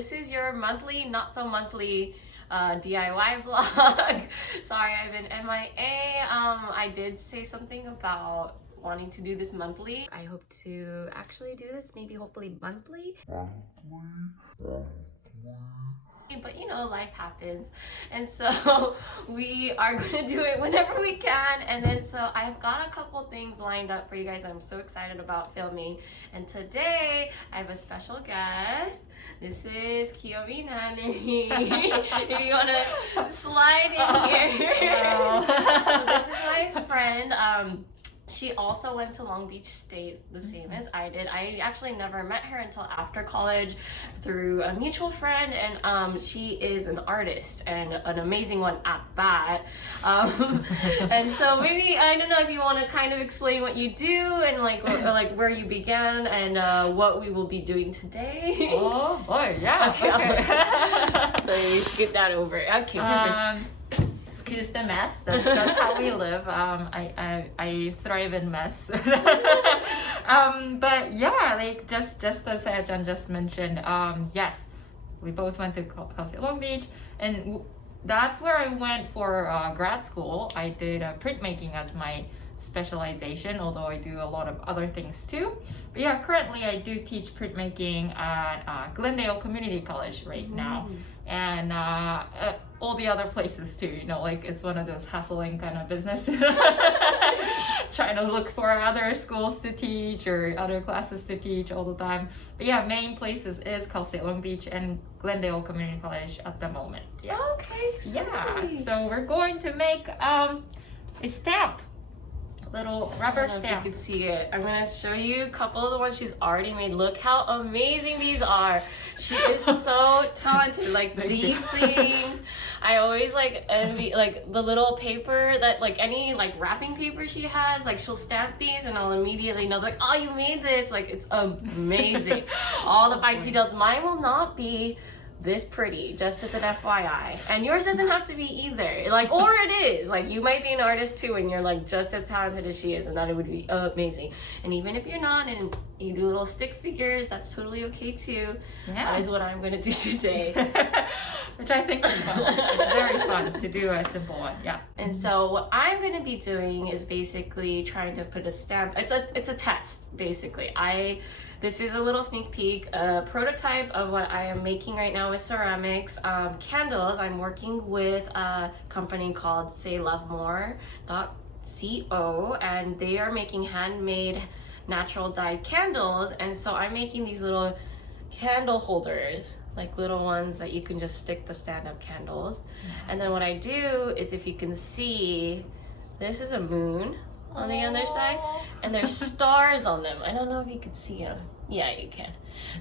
this is your monthly, not so monthly DIY vlog. Sorry, I've been MIA. I did say something about wanting to do this monthly. I hope to actually do this maybe hopefully monthly. But you know, life happens, and so we are gonna do it whenever we can. And then so I've got a couple things lined up for you guys I'm so excited about filming. And today I have a special guest. This is Kiyomi Nannery. If you want to slide in here. So this is my friend. She also went to Long Beach State, the same as I did. I actually never met her until after college through a mutual friend, and she is an artist, and an amazing one at that. And so maybe, I don't know if you want to kind of explain what you do, and like where you began, and what we will be doing today. Oh boy, yeah. Okay. Let me scoot that over. Okay. Excuse the mess. That's how we live. I thrive in mess. But yeah, like just as Sajan just mentioned, yes, we both went to Long Beach, and that's where I went for grad school. I did printmaking as my specialization, although I do a lot of other things too. But yeah, currently I do teach printmaking at Glendale Community College right now, and all the other places too, you know, like it's one of those hustling kind of business. Trying to look for other schools to teach or other classes to teach all the time. But yeah, main places is Cal State Long Beach and Glendale Community College at the moment. Yeah. Okay. Yeah. So we're going to make a stamp. Little rubber stamp. You can see it. I'm gonna show you a couple of the ones she's already made. Look how amazing these are. She is so talented. Like these things, I always like envy like the little paper that like any like wrapping paper she has. Like she'll stamp these, and I'll immediately know like, oh, you made this. Like it's amazing. All the fine details. Mine will not be this pretty, just as an FYI, and yours doesn't have to be either, like, or it is, like, you might be an artist too and you're like just as talented as she is, and that it would be amazing. And even if you're not and you do little stick figures, that's totally okay too. Yeah. That is what I'm gonna do today. Which I think is fun. It's very fun to do a simple one. Yeah. And so what I'm gonna be doing is basically trying to put a stamp. It's a test basically. This is a little sneak peek, a prototype of what I am making right now with ceramics. Candles, I'm working with a company called saylovemore.co, and they are making handmade natural dyed candles. And so I'm making these little candle holders, like little ones that you can just stick the stand-up candles. And then what I do is, if you can see, this is a moon on the other side, and there's stars on them. I don't know if you can see them. Yeah, you can.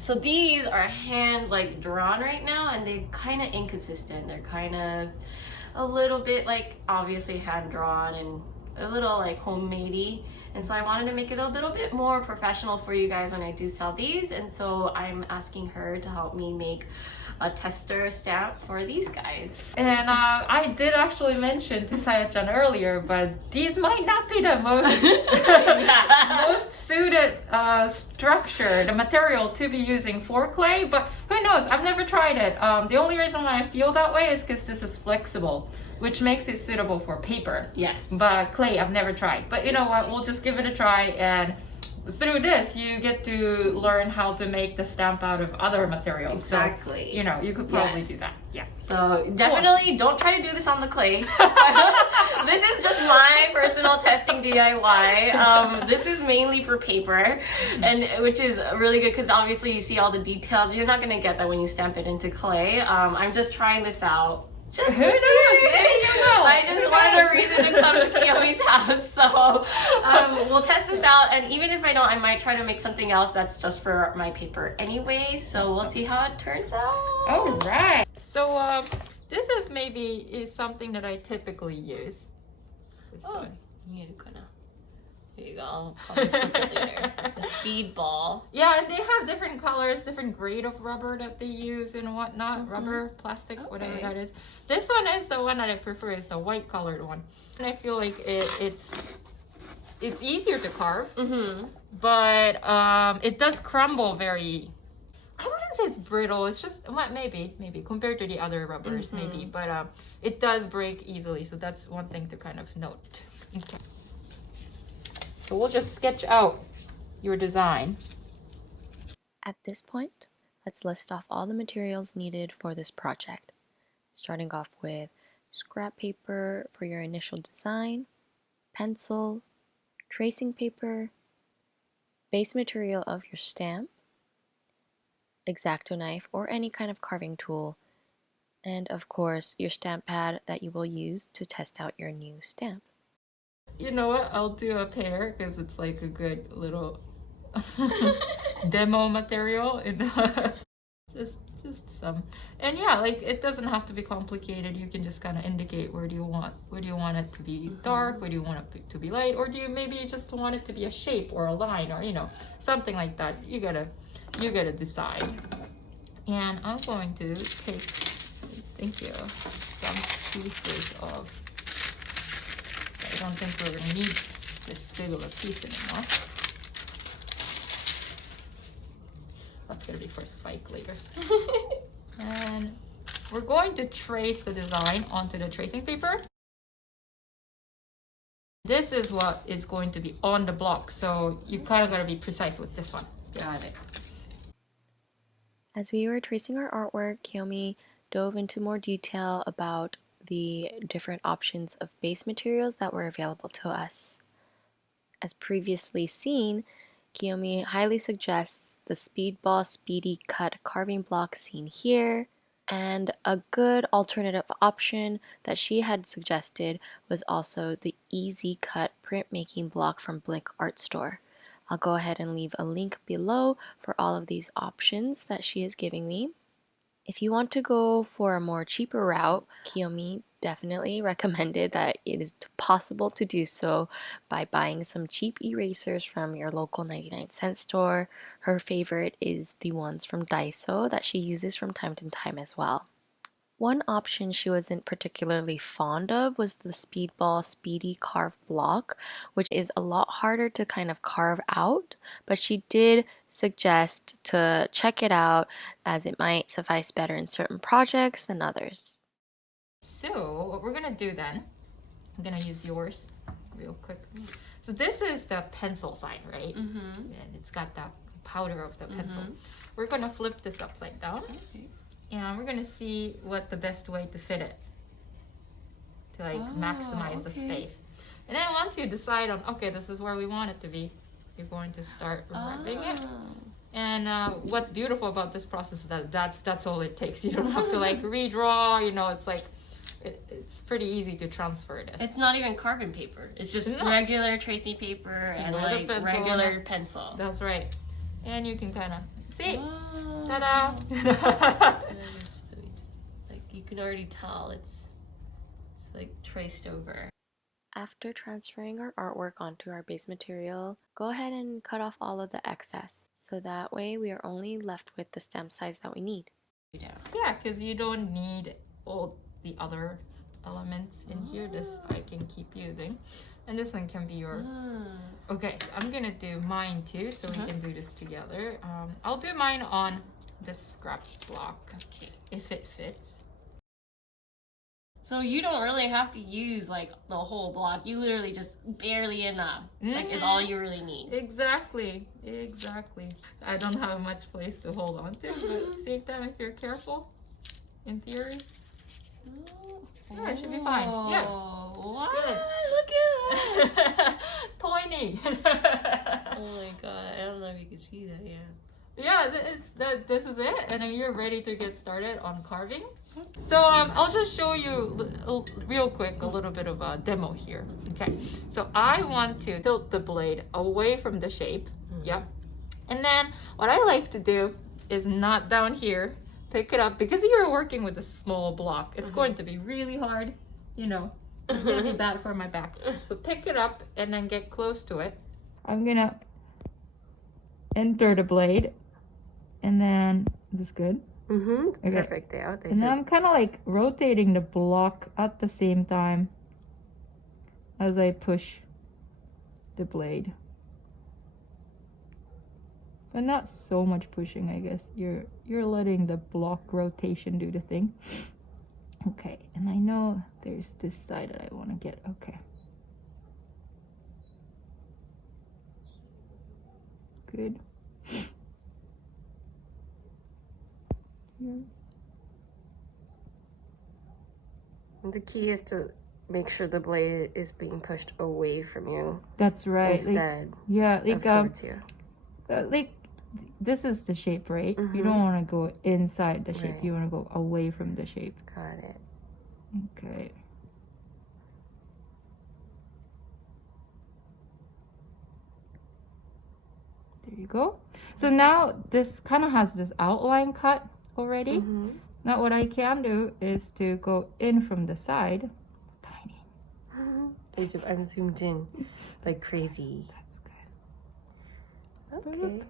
So these are hand like drawn right now, and they're kind of inconsistent. They're kind of a little bit like obviously hand drawn and a little like homemadey. And so I wanted to make it a little bit more professional for you guys when I do sell these. And so I'm asking her to help me make a tester stamp for these guys. And I did actually mention to Sayachan earlier, but these might not be the most most suited structure, the material to be using for clay, but who knows? I've never tried it. The only reason why I feel that way is because this is flexible, which makes it suitable for paper. Yes. But clay, I've never tried. But you know what? We'll just give it a try, and through this, you get to learn how to make the stamp out of other materials. Exactly. So, you know, you could probably do that. Yeah. So definitely don't try to do this on the clay. This is just my personal testing DIY. This is mainly for paper, and which is really good because obviously you see all the details. You're not gonna get that when you stamp it into clay. I'm just trying this out. Just Who knows? I just wanted a reason to come to Kiyomi's house, so we'll test this out, and even if I don't, I might try to make something else that's just for my paper anyway, so we'll see how it turns out. All right. So this is maybe something that I typically use. Oh, you need to kind of. Here you go. I'll probably flip it later. The speed ball. Yeah, and they have different colors, different grade of rubber that they use and whatnot. Rubber, plastic, whatever that is. This one is the one that I prefer. Is the white colored one, and I feel like it's easier to carve, but it does crumble very I wouldn't say it's brittle. It's just maybe compared to the other rubbers, maybe, but it does break easily. So that's one thing to kind of note. Okay. So we'll just sketch out your design. At this point, let's list off all the materials needed for this project, starting off with scrap paper for your initial design, pencil, tracing paper, base material of your stamp, X-Acto knife or any kind of carving tool, and of course your stamp pad that you will use to test out your new stamp. You know what? I'll do a pair because it's like a good little demo material. Just some. And yeah, like it doesn't have to be complicated. You can just kind of indicate where do you want it to be dark, where do you want it to be light, or do you maybe just want it to be a shape or a line or something like that. You gotta decide. And I'm going to take, thank you, some pieces of, I don't think we're gonna need this big of a piece anymore. That's gonna be for spike later. And we're going to trace the design onto the tracing paper. This is what is going to be on the block, so you kind of gotta be precise with this one. Got it. As we were tracing our artwork, Kiyomi dove into more detail about the different options of base materials that were available to us. As previously seen, Kiyomi highly suggests the Speedball Speedy Cut carving block seen here, and a good alternative option that she had suggested was also the Easy Cut printmaking block from Blick Art Store. I'll go ahead and leave a link below for all of these options that she is giving me. If you want to go for a more cheaper route, Kiyomi definitely recommended that it is possible to do so by buying some cheap erasers from your local 99-cent store. Her favorite is the ones from Daiso that she uses from time to time as well. One option she wasn't particularly fond of was the Speedball Speedy Carve block, which is a lot harder to kind of carve out, but she did suggest to check it out as it might suffice better in certain projects than others. So what we're gonna do then, I'm gonna use yours real quick. So this is the pencil side, right? And it's got that powder of the pencil. We're gonna flip this upside down. And we're gonna see what the best way to fit it to maximize the space. And then once you decide on, okay, this is where we want it to be, you're going to start wrapping it. And what's beautiful about this process is that that's all it takes. You don't have to redraw, it's like it's pretty easy to transfer this. It's not even carbon paper. It's just regular tracing paper and regular pencil. That's right. And you can kind of see. Ta-da! You can already tell it's traced over. After transferring our artwork onto our base material, go ahead and cut off all of the excess. So that way we are only left with the stem size that we need. Yeah, because you don't need all the other elements in here. This I can keep using. And this one can be your... Okay, so I'm gonna do mine too, so we can do this together. I'll do mine on this scrap block, if it fits. So you don't really have to use the whole block. You literally just barely enough is all you really need. Exactly. I don't have much place to hold on to, but at the same time, if you're careful, in theory, yeah, it should be fine. Yeah. What? Good. Look at that. Tiny. Oh my god, I don't know if you can see that, Yeah, this is it, and then you're ready to get started on carving. So I'll just show you real quick a little bit of a demo here. Okay, so I want to tilt the blade away from the shape. Yep. And then what I like to do is not down here, pick it up, because you're working with a small block. It's going to be really hard, it's gonna be bad for my back. So pick it up and then get close to it. I'm gonna enter the blade, and then is this good? Okay. Perfect. And then I'm kind of rotating the block at the same time as I push the blade. but not so much pushing, I guess. You're letting the block rotation do the thing. Okay, and I know there's this side that I want to get. Okay. Good. Here. The key is to make sure the blade is being pushed away from you. That's right. Instead like towards you. Like this is the shape, right? Mm-hmm. You don't want to go inside the shape. Right. You want to go away from the shape. Got it. Okay. There you go. So now this kind of has this outline cut already. Mm-hmm. Now what I can do is to go in from the side. It's tiny. I'm zoomed in like crazy. That's good. Okay.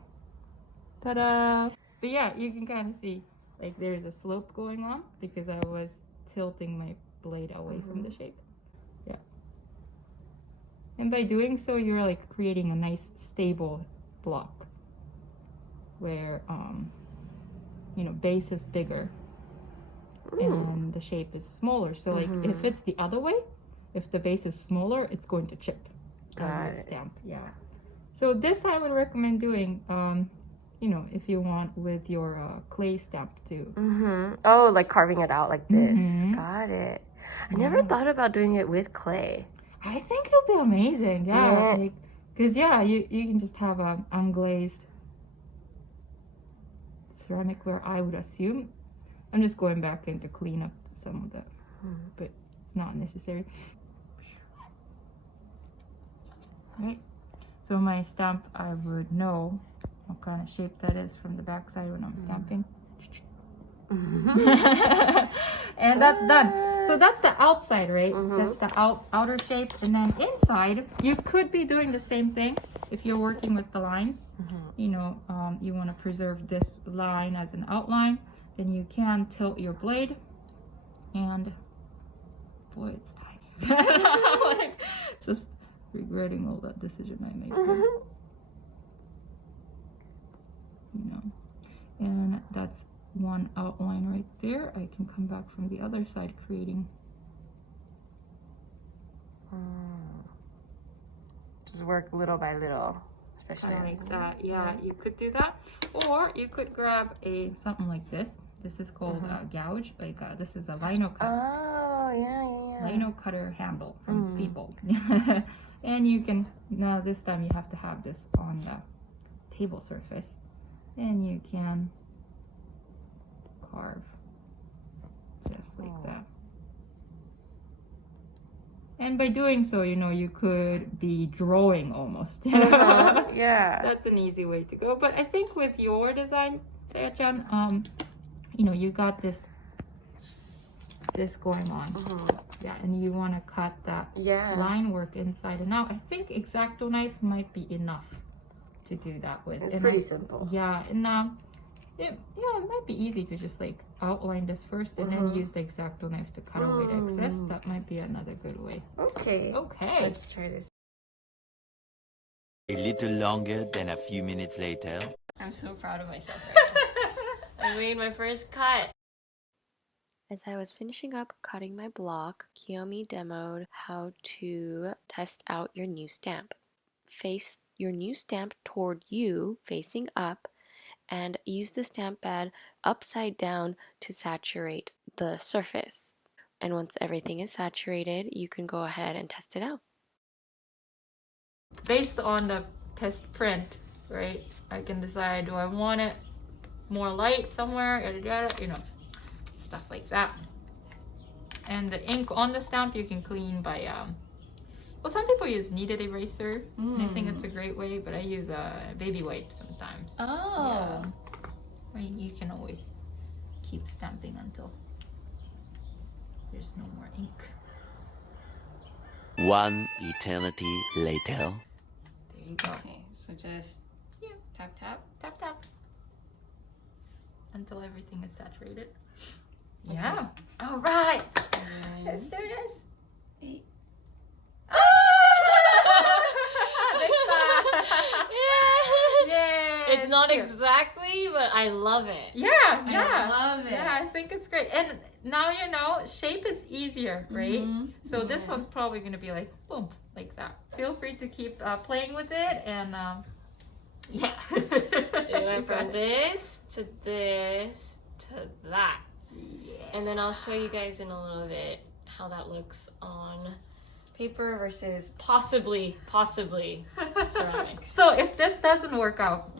Ta-da! But yeah, you can kind of see like there's a slope going on because I was tilting my blade away from the shape. Yeah. And by doing so, you're like creating a nice stable block where you know, base is bigger and the shape is smaller. So like if it's the other way, if the base is smaller, it's going to chip as a stamp. Yeah. So this I would recommend doing, you know, if you want with your clay stamp too. Oh, like carving it out like this. Got it. I never thought about doing it with clay. I think it'll be amazing. Yeah. Like, cause yeah, you can just have a unglazed ceramic ware, I would assume. I'm just going back in to clean up some of that, but it's not necessary. Right. So my stamp, I would know what kind of shape that is from the back side when I'm stamping. And that's done. So that's the outside, right? That's the outer shape. And then inside, you could be doing the same thing if you're working with the lines. You know, you want to preserve this line as an outline. Then you can tilt your blade. And boy, it's tiny. Like, just regretting all that decision I made. You know, and that's one outline right there. I can come back from the other side creating. Just work little by little, especially Like that. Yeah, you could do that, or you could grab something like this. This is called gouge. Like this is a lino cut. Oh yeah. Lino cutter handle from Speedbolt. And you can, now this time you have to have this on the table surface, and you can carve just like that. And by doing so, you know, you could be drawing almost. You know? Yeah. That's an easy way to go. But I think with your design, Saya-chan, you know, you got this going on. Yeah, and you want to cut that line work inside and out. I think X-Acto knife might be enough to do that with. It's pretty simple. Yeah, and it might be easy to just like outline this first and then use the X-Acto knife to cut away the excess. That might be another good way. Okay. Let's try this. A little longer than a few minutes later. I'm so proud of myself right now. I made my first cut. As I was finishing up cutting my block, Kiyomi demoed how to test out your new stamp. Face your new stamp toward you, facing up, and use the stamp pad upside down to saturate the surface. And once everything is saturated, you can go ahead and test it out. Based on the test print, right, I can decide, do I want it more light somewhere, yada yada, you know, stuff like that. And the ink on the stamp you can clean by well, some people use kneaded eraser, and I think it's a great way, but I use a baby wipe sometimes. Yeah. Right, you can always keep stamping until there's no more ink. One eternity later. There you go. Okay, so just Tap, tap, tap, tap. Until everything is saturated. Yeah. All right. Let's do this. Hey. Yay! It's not Not cute. exactly, but I love it. Yeah, I love it. Yeah, I think it's great. And now you know, shape is easier, right? So this Yeah. one's probably gonna be like, boom, like that. Feel free to keep playing with it and yeah. It went from this to that. Yeah. And then I'll show you guys in a little bit how that looks on paper versus possibly ceramics. So if this doesn't work out,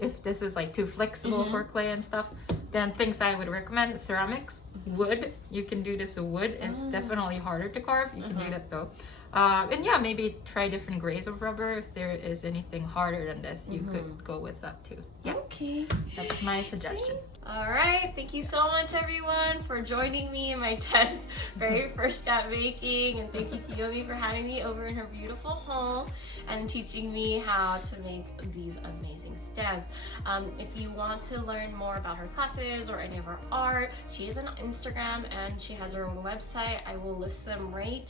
if this is like too flexible Mhm. for clay and stuff, then things I would recommend, ceramics, wood. You can do this with wood. It's definitely harder to carve. You can do that though. And yeah, maybe try different grades of rubber. If there is anything harder than this, you could go with that too. Yeah, Okay. that's my suggestion. All right. Thank you so much, everyone, for joining me in my test, very first at baking. And thank you, Kiyomi, for having me over in her beautiful home and teaching me how to make these amazing stems. If you want to learn more about her classes or any of her art, she is on Instagram and she has her own website. I will list them right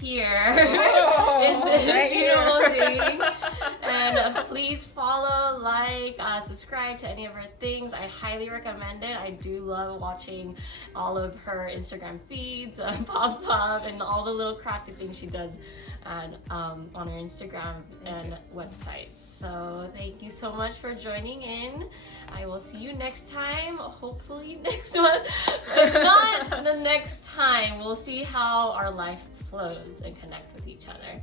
here in this right beautiful here. thing. And please follow, like, subscribe to any of her things. I highly recommend it. I do love watching all of her Instagram feeds, pop up, and all the little crafty things she does on her Instagram and website. So thank you so much for joining in. I will see you next time, hopefully next one. If not the next time, we'll see how our life flows and connect with each other.